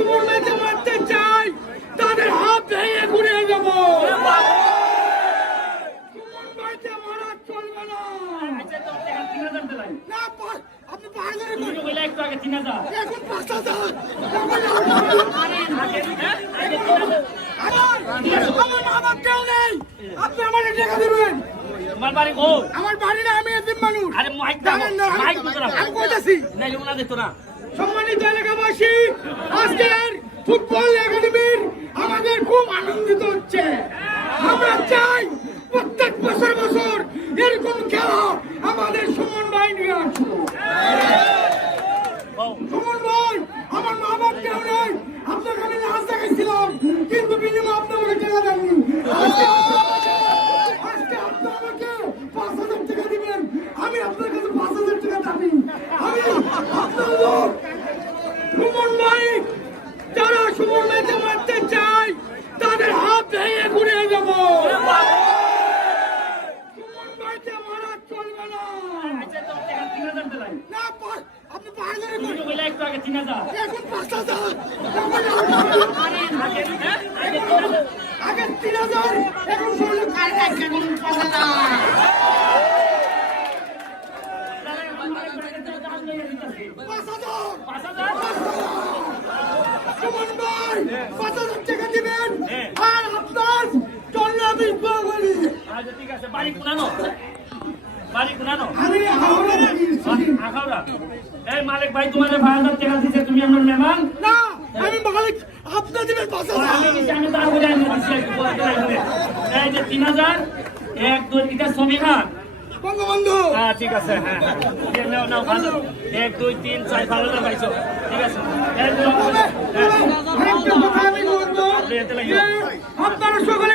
ভাইকে মারতে চাই তাদের হাত ভেঙে ঘুরিয়ে দেব। না। না আপনি পাহাড়ে এখন পাঁচ হাজার। আমার কেউ নেই। আপনি আমার টাকা দিবেন। তোমার বাড়ি গো আমার বাড়ি না আমি এতিম মানুষ। আরে মাইক দাও, না, মাইক না। আমি কইতাছি। নাইলে ওনা দিত না। সম্মানিত এলাকাবাসী আজকের ফুটবল একাডেমির তিন হাজার দিলাই না আপনি পাহাড়ে তুমি বলে একটু আগে তিন হাজার এখন পাঁচ হাজার আগে হ্যাঁ? তিন হাজার। আগে তিন হাজার এখন ষোলো পাঁচ হাজার পাঁচ হাজার সুমন ভাই পাঁচ হাজার টাকা দিবেন। আর আপনার চল্লিশ আমি ঠিক আছে বাড়ি কোনানো বাড়ি কোনানো আমি হাওড়া থাকি। এই মালিক ভাই তোমার পাঁচ হাজার টাকা দিচ্ছে তুমি আমার মেহমান না আমি মালিক আপনার দিবেন পাঁচ আমি হাজার আমি তার বুঝে আমি দিচ্ছি, একটু পরে দিলাই হবে। এই যে তিন হাজার এক দুই এটা বঙ্গবন্ধু হ্যাঁ ঠিক আছে হ্যাঁ হ্যাঁ নাও, নাও, ভালো। এক দুই তিন চার ভালো পাইছো ঠিক আছে হ্যাঁ। আপনারা সকলে